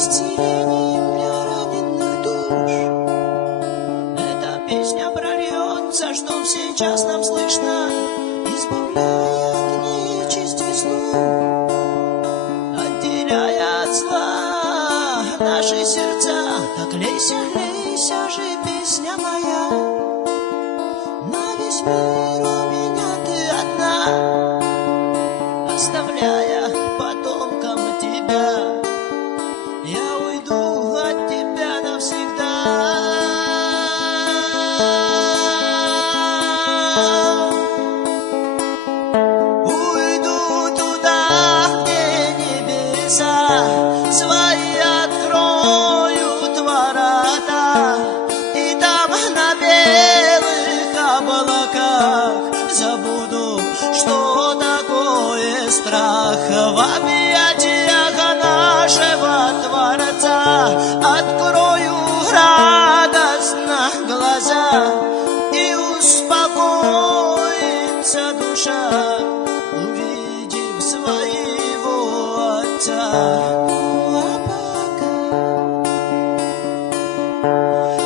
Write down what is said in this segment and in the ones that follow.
исцелением для раненых душ. Эта песня прольется, что сейчас нам слышно, избавляя от нечисти сну, отделяя от зла наши сердца. Так лейся, лейся же, песня моя, на весь мир у меня ты одна, оставляя потомкам тебя. Я уйду от тебя навсегда. Уйду туда, где небеса свои откроют ворота, и там на белых облаках забуду, что такое страх. В объятиях нашего Творца открою радостно глаза, и успокоится душа, увидев своего Отца. Ну а пока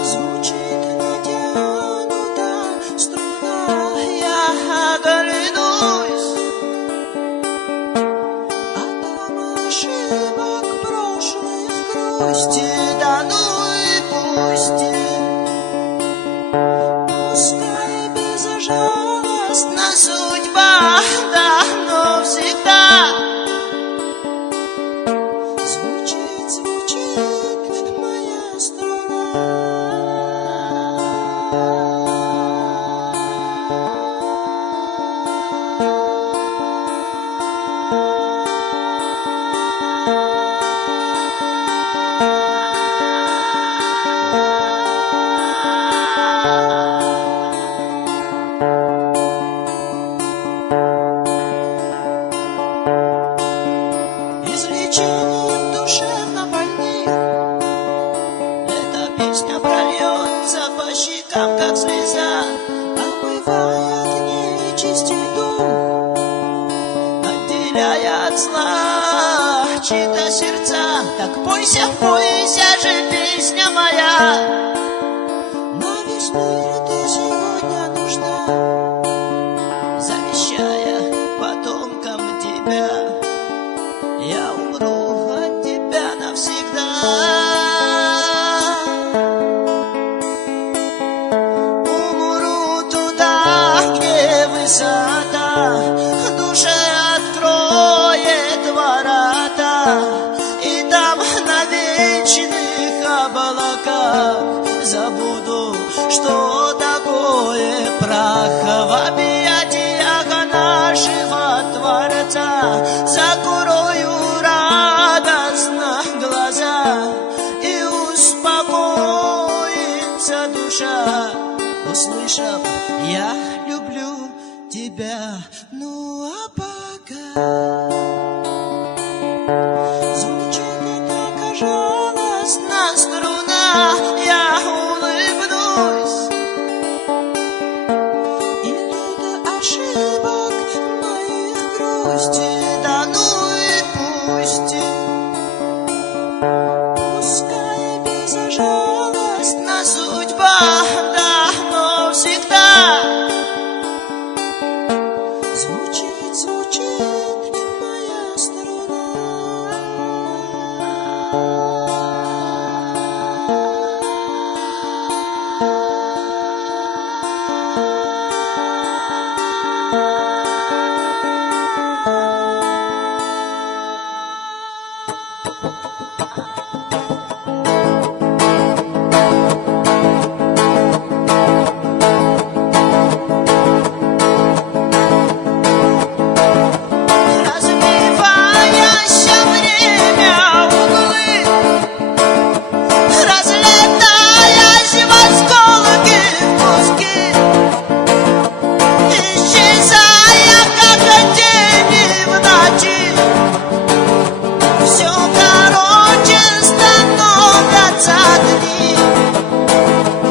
звучит натянута струна, я оглянусь, а там ошибок прошлых грусти, да ну и пусть. Пускай безжалостна судьба, да, но всегда звучит, звучит моя струна. Излечением душевно больных эта песня прольется по щекам, как слеза, омывая от нечисти дум, отделяя от зла чьи-то сердца. Так пойся, пойся же, песня моя, на весь мир ты сегодня нужна, завещая потомкам тебя. Я умру от тебя навсегда. Умру туда, где высота душе откроет ворота, и там на вечных облаках забуду, что такое прах. В объятиях нашего Творца закрою радостно глаза, и успокоится душа, услышав: я люблю тебя. Ну а пока звучит не так жалостно струна, я улыбнусь, и тут ошибок моих грусти, да ну и пусть. Пускай безжалостна судьба, да, но всегда звучит, звучит моя струна. Разбиваяся время углы, разлетаясь в осколки, в куски, исчезая, как тени в ночи, все короче становятся дни,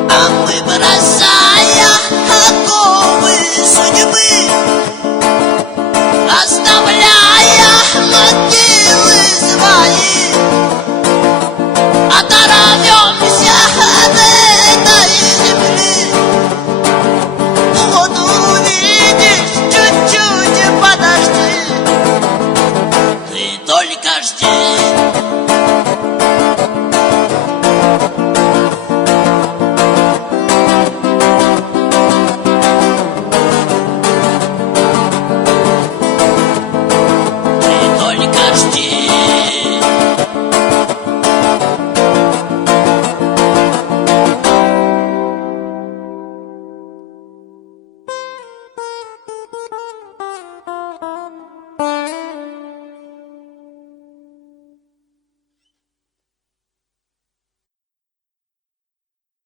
а мы, бросая оковы судьбы, оставляя могилы.